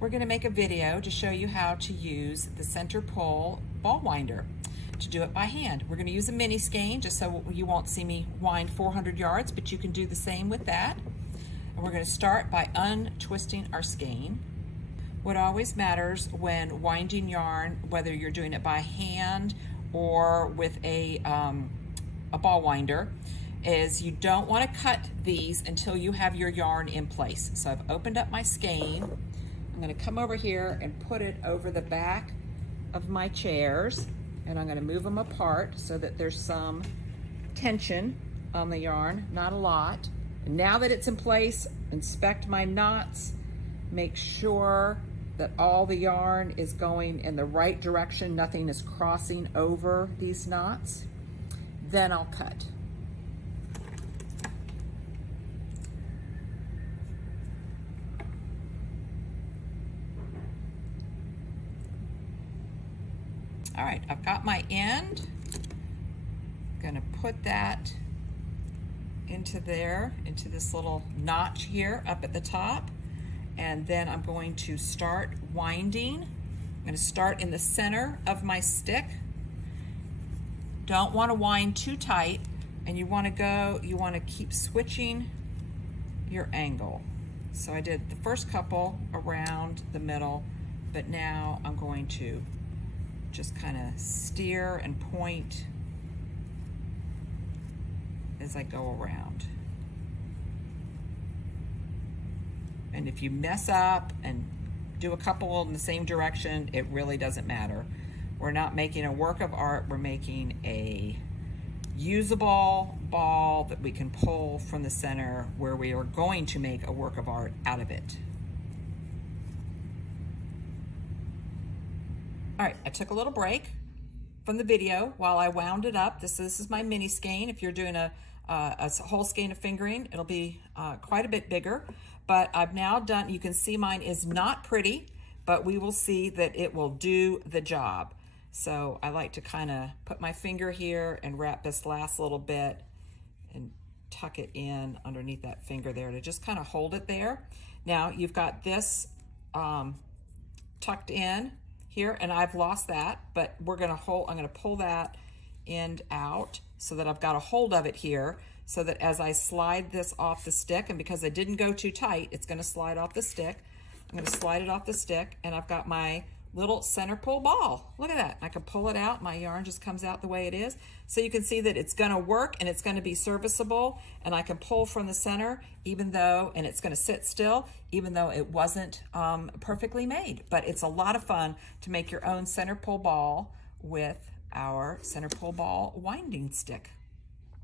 we're going to make a video to show you how to use the center pole ball winder to do it by hand. We're going to use a mini skein just so you won't see me wind 400 yards, but you can do the same with that. And we're going to start by untwisting our skein. What always matters when winding yarn, whether you're doing it by hand or with a ball winder, is you don't want to cut these until you have your yarn in place. So I've opened up my skein. I'm going to come over here and put it over the back of my chairs, and I'm going to move them apart so that there's some tension on the yarn, not a lot. And now that it's in place, inspect my knots, make sure that all the yarn is going in the right direction, nothing is crossing over these knots. Then I'll cut. All right, I've got my end. I'm gonna put that into there, into this little notch here up at the top. And then I'm going to start winding. I'm gonna start in the center of my stick. Don't wanna wind too tight, and you wanna keep switching your angle. So I did the first couple around the middle, but now I'm going to just kind of steer and point as I go around. And if you mess up and do a couple in the same direction, it really doesn't matter. We're not making a work of art, we're making a usable ball that we can pull from the center where we are going to make a work of art out of it. All right, I took a little break from the video while I wound it up. This is my mini skein. If you're doing a whole skein of fingering, it'll be quite a bit bigger. But I've now done, you can see mine is not pretty, but we will see that it will do the job. So I like to kind of put my finger here and wrap this last little bit and tuck it in underneath that finger there to just kind of hold it there. Now you've got this tucked in here, and I've lost that, but I'm gonna pull that end out so that I've got a hold of it here, so that as I slide this off the stick, and because I didn't go too tight, it's gonna slide off the stick. I'm gonna slide it off the stick, and I've got my little center pull ball. Look at that. I can pull it out. My yarn just comes out the way it is. So you can see that it's gonna work and it's gonna be serviceable, and I can pull from the center and it's gonna sit still, even though it wasn't perfectly made. But it's a lot of fun to make your own center pull ball with our center pull ball winding stick.